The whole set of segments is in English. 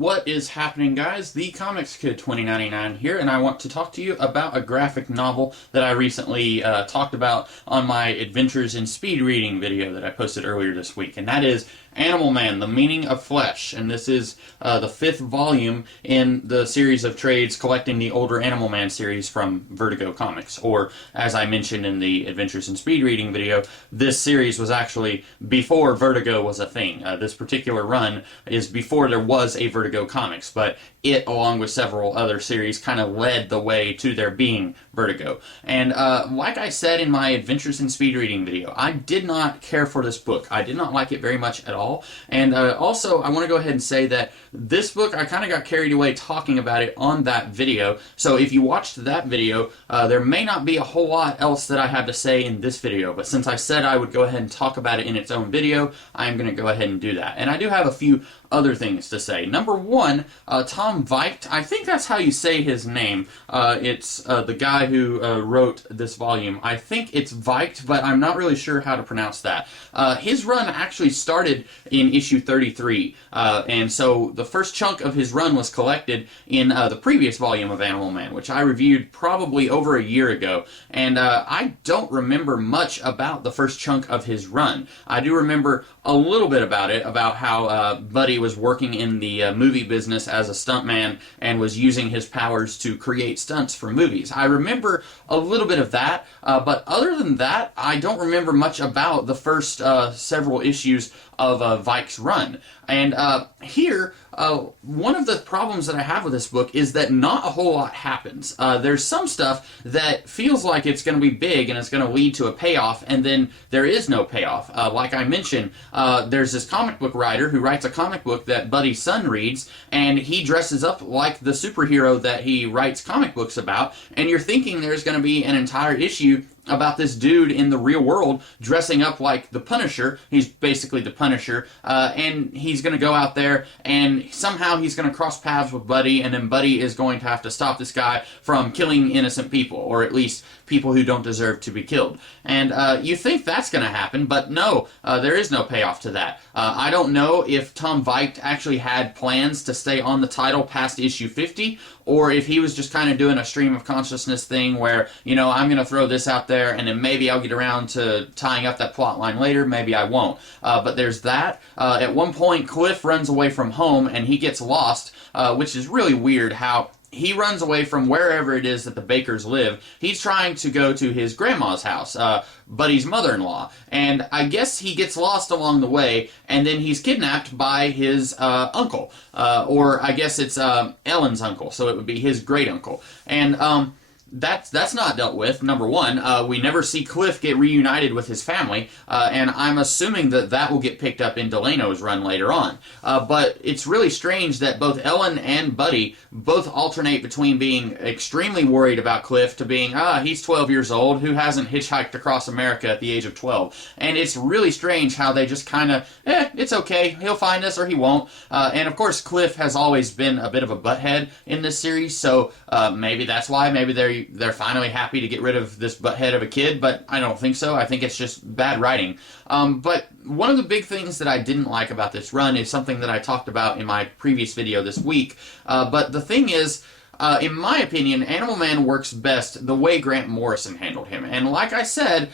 What is happening, guys? The Comics Kid 2099 here, and I want to talk to you about a graphic novel that I recently talked about on my Adventures in Speed Reading video that I posted earlier this week, and that is Animal Man, The Meaning of Flesh. And this is the 5th volume in the series of trades collecting the older Animal Man series from Vertigo Comics. Or, as I mentioned in the Adventures in Speed Reading video, this series was actually before Vertigo was a thing. This particular run is before there was a Vertigo Comics, but it, along with several other series, kind of led the way to there being Vertigo. And like I said in my Adventures in Speed Reading video, I did not care for this book. I did not like it very much at all. And also, I want to go ahead and say that this book, I kind of got carried away talking about it on that video. So if you watched that video, there may not be a whole lot else that I have to say in this video. But since I said I would go ahead and talk about it in its own video, I'm going to go ahead and do that. And I do have a few other things to say. Number one, Tom Veikt, I think that's how you say his name. It's the guy who wrote this volume. I think it's Veikt, but I'm not really sure how to pronounce that. His run actually started in issue 33, and so the first chunk of his run was collected in the previous volume of Animal Man, which I reviewed probably over a year ago, and I don't remember much about the first chunk of his run. I do remember a little bit about it, about how Buddy was working in the movie business as a stuntman and was using his powers to create stunts for movies. I remember a little bit of that, but other than that, I don't remember much about the first several issues of Veikt's run. And here, one of the problems that I have with this book is that not a whole lot happens. There's some stuff that feels like it's going to be big and it's going to lead to a payoff, and then there is no payoff. Like I mentioned, there's this comic book writer who writes a comic book that Buddy's son reads, and he dresses up like the superhero that he writes comic books about, and you're thinking there's going to be an entire issue about this dude in the real world dressing up like the Punisher. He's basically the Punisher, and he's going to go out there and somehow he's going to cross paths with Buddy, and then Buddy is going to have to stop this guy from killing innocent people, or at least people who don't deserve to be killed. And you think that's going to happen, but no, there is no payoff to that. I don't know if Tom Veikt actually had plans to stay on the title past issue 50, or if he was just kind of doing a stream of consciousness thing where, you know, I'm going to throw this out there and then maybe I'll get around to tying up that plot line later, maybe I won't. But there's that. At one point, Cliff runs away from home and he gets lost, which is really weird how he runs away from wherever it is that the Bakers live. He's trying to go to his grandma's house, Buddy's mother-in-law, and I guess he gets lost along the way, and then he's kidnapped by his uncle, or I guess it's Ellen's uncle, so it would be his great-uncle. And that's not dealt with, number one. We never see Cliff get reunited with his family, and I'm assuming that that will get picked up in Delano's run later on. But it's really strange that both Ellen and Buddy both alternate between being extremely worried about Cliff to being, he's 12 years old, who hasn't hitchhiked across America at the age of 12. And it's really strange how they just kind of, it's okay, he'll find us or he won't. And of course, Cliff has always been a bit of a butthead in this series, so maybe that's why, maybe they're finally happy to get rid of this butthead of a kid, but I don't think so. I think it's just bad writing. But one of the big things that I didn't like about this run is something that I talked about in my previous video this week. But the thing is, in my opinion, Animal Man works best the way Grant Morrison handled him. And like I said,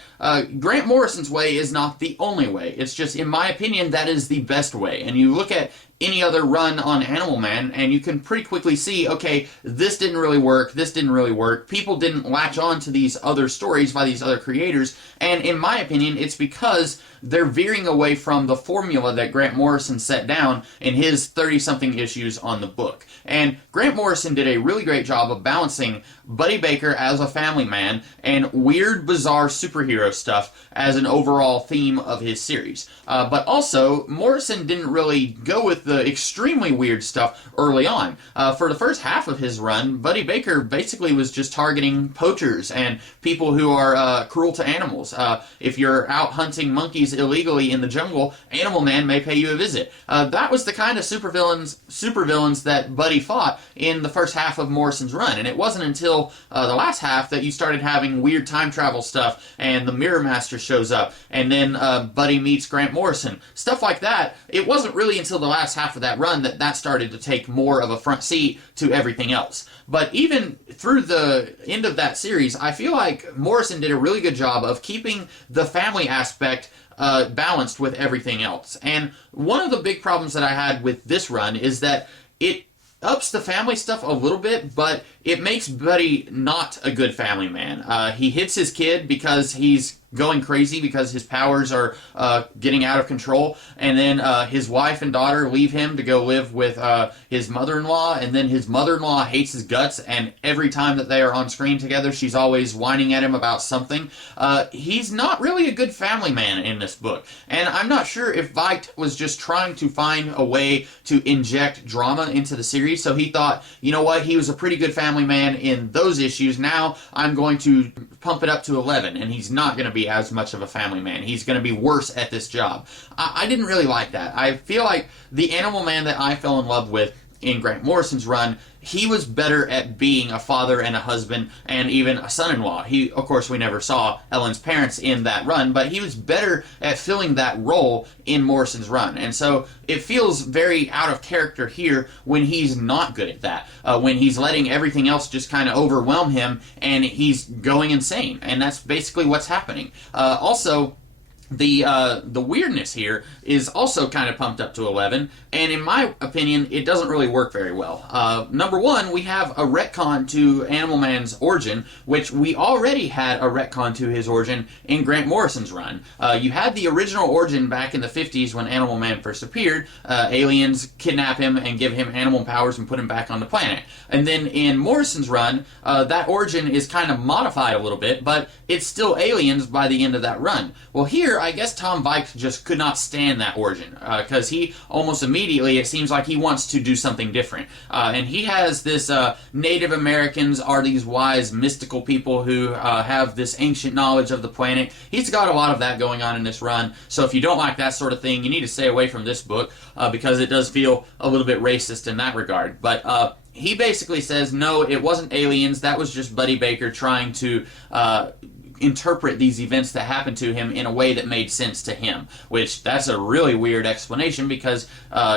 Grant Morrison's way is not the only way. It's just, in my opinion, that is the best way. And you look at any other run on Animal Man, and you can pretty quickly see, okay, this didn't really work, this didn't really work, people didn't latch on to these other stories by these other creators, and in my opinion, it's because they're veering away from the formula that Grant Morrison set down in his 30-something issues on the book. And Grant Morrison did a really great job of balancing Buddy Baker as a family man and weird, bizarre superhero stuff as an overall theme of his series. But also, Morrison didn't really go with the extremely weird stuff early on. For the first half of his run, Buddy Baker basically was just targeting poachers and people who are cruel to animals. If you're out hunting monkeys illegally in the jungle, Animal Man may pay you a visit. That was the kind of supervillains that Buddy fought in the first half of Morrison's run, and it wasn't until the last half that you started having weird time travel stuff, and the Mirror Master shows up, and then Buddy meets Grant Morrison. Stuff like that. It wasn't really until the last half of that run that started to take more of a front seat to everything else. But even through the end of that series, I feel like Morrison did a really good job of keeping the family aspect balanced with everything else. And one of the big problems that I had with this run is that it ups the family stuff a little bit, but it makes Buddy not a good family man. He hits his kid because he's going crazy because his powers are getting out of control, and then his wife and daughter leave him to go live with his mother-in-law, and then his mother-in-law hates his guts, and every time that they are on screen together, she's always whining at him about something. He's not really a good family man in this book, and I'm not sure if Veidt was just trying to find a way to inject drama into the series, so he thought, you know what, he was a pretty good family man in those issues, now I'm going to pump it up to 11, and he's not going to be as much of a family man. He's going to be worse at this job. I didn't really like that. I feel like the Animal Man that I fell in love with in Grant Morrison's run, he was better at being a father and a husband and even a son-in-law. Of course, we never saw Ellen's parents in that run, but he was better at filling that role in Morrison's run. And so it feels very out of character here when he's not good at that, when he's letting everything else just kind of overwhelm him and he's going insane. And that's basically what's happening. Also, the weirdness here is also kind of pumped up to 11, and in my opinion, it doesn't really work very well. Number one, we have a retcon to Animal Man's origin, which we already had a retcon to his origin in Grant Morrison's run. You had the original origin back in the 50s when Animal Man first appeared. Aliens kidnap him and give him animal powers and put him back on the planet. And then in Morrison's run, that origin is kind of modified a little bit, but it's still aliens by the end of that run. Well, here, I guess Tom Veidt just could not stand that origin, because he almost immediately, it seems like he wants to do something different. And he has this Native Americans are these wise, mystical people who have this ancient knowledge of the planet. He's got a lot of that going on in this run, so if you don't like that sort of thing, you need to stay away from this book, because it does feel a little bit racist in that regard. But he basically says, no, it wasn't aliens, that was just Buddy Baker trying to interpret these events that happened to him in a way that made sense to him, which that's a really weird explanation, because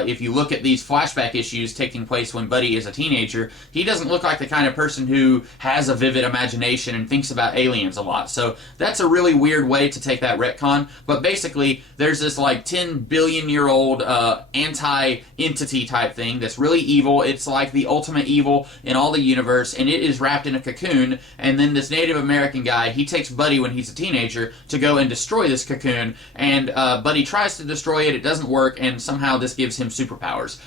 if you look at these flashback issues taking place when Buddy is a teenager, he doesn't look like the kind of person who has a vivid imagination and thinks about aliens a lot. So that's a really weird way to take that retcon, but basically there's this like 10 billion year old anti-entity type thing that's really evil. It's like the ultimate evil in all the universe, and it is wrapped in a cocoon, and then this Native American guy, he takes Buddy when he's a teenager to go and destroy this cocoon, and Buddy tries to destroy it, it doesn't work, and somehow this gives him superpowers.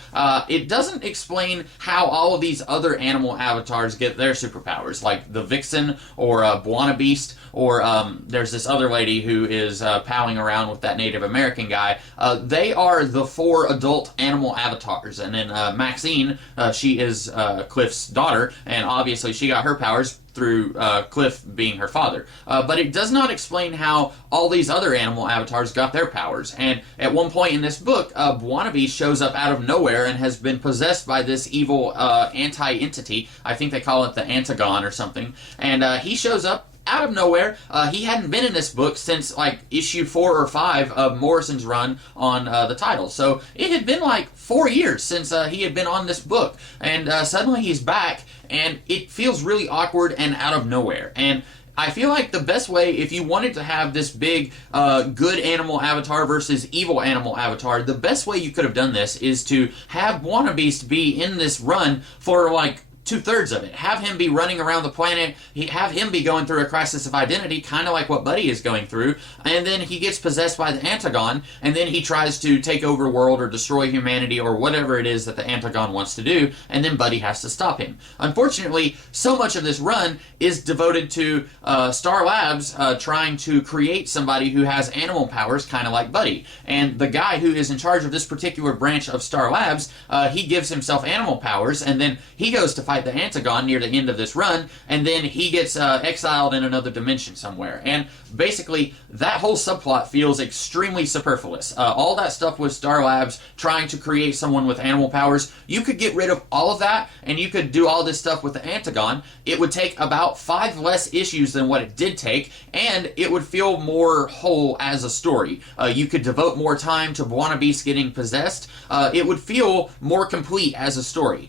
It doesn't explain how all of these other animal avatars get their superpowers, like the Vixen or Buona Beast, or there's this other lady who is palling around with that Native American guy. They are the 4 adult animal avatars, and then Maxine, she is Cliff's daughter, and obviously she got her powers through Cliff being her father. But it does not explain how all these other animal avatars got their powers. And at one point in this book, Buonaby shows up out of nowhere and has been possessed by this evil anti-entity. I think they call it the Antagon or something. And he shows up out of nowhere. He hadn't been in this book since like issue 4 or 5 of Morrison's run on the title. So it had been like 4 years since he had been on this book. And suddenly he's back, and it feels really awkward and out of nowhere. And I feel like the best way, if you wanted to have this big good animal avatar versus evil animal avatar, the best way you could have done this is to have Buona Beast be in this run for like 2/3 of it. Have him be running around the planet, have him be going through a crisis of identity, kind of like what Buddy is going through, and then he gets possessed by the Antagon, and then he tries to take over the world or destroy humanity or whatever it is that the Antagon wants to do, and then Buddy has to stop him. Unfortunately, so much of this run is devoted to Star Labs trying to create somebody who has animal powers, kind of like Buddy. And the guy who is in charge of this particular branch of Star Labs, he gives himself animal powers, and then he goes to fight fight the Antagon near the end of this run, and then he gets exiled in another dimension somewhere. And basically, that whole subplot feels extremely superfluous. All that stuff with Star Labs trying to create someone with animal powers, you could get rid of all of that, and you could do all this stuff with the Antagon. It would take about 5 less issues than what it did take, and it would feel more whole as a story. You could devote more time to Buona Beast getting possessed. It would feel more complete as a story.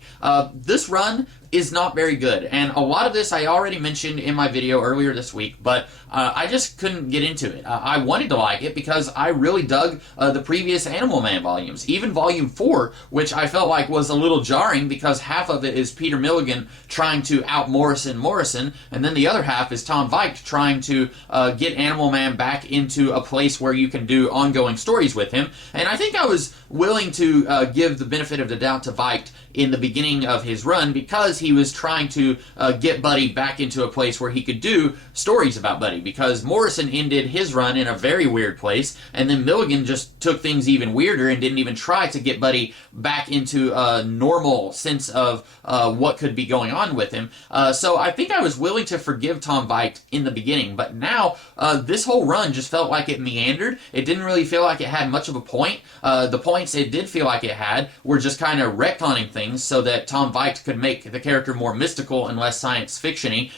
This run is not very good, and a lot of this I already mentioned in my video earlier this week, but I just couldn't get into it. I wanted to like it because I really dug the previous Animal Man volumes, even Volume 4, which I felt like was a little jarring because half of it is Peter Milligan trying to out Morrison, and then the other half is Tom Veikt trying to get Animal Man back into a place where you can do ongoing stories with him, and I think I was willing to give the benefit of the doubt to Veikt in the beginning of his run because he was trying to get Buddy back into a place where he could do stories about Buddy, because Morrison ended his run in a very weird place, and then Milligan just took things even weirder and didn't even try to get Buddy back into a normal sense of what could be going on with him. So I think I was willing to forgive Tom Veikt in the beginning, but now this whole run just felt like it meandered. It didn't really feel like it had much of a point. The points it did feel like it had were just kind of retconning things so that Tom Veikt could make the character more mystical and less science fiction-y.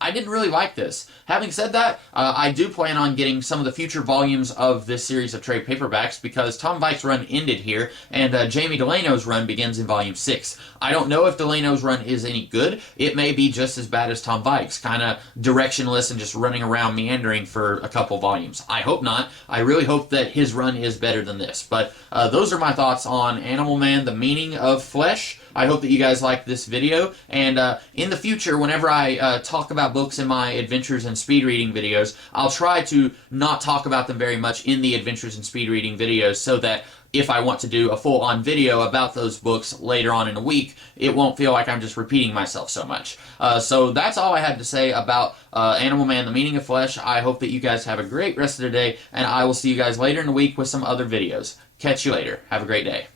I didn't really like this. Having said that, I do plan on getting some of the future volumes of this series of trade paperbacks because Tom Veikt's run ended here, and Jamie Delano's run begins in Volume 6. I don't know if Delano's run is any good. It may be just as bad as Tom Veikt's, kind of directionless and just running around meandering for a couple volumes. I hope not. I really hope that his run is better than this. But those are my thoughts on Animal Man, The Meaning of Flesh. I hope that you guys liked this video, and in the future, whenever I talk about books in my Adventures and Speed Reading videos, I'll try to not talk about them very much in the Adventures and Speed Reading videos so that if I want to do a full-on video about those books later on in a week, it won't feel like I'm just repeating myself so much. So that's all I had to say about Animal Man, The Meaning of Flesh. I hope that you guys have a great rest of the day, and I will see you guys later in the week with some other videos. Catch you later. Have a great day.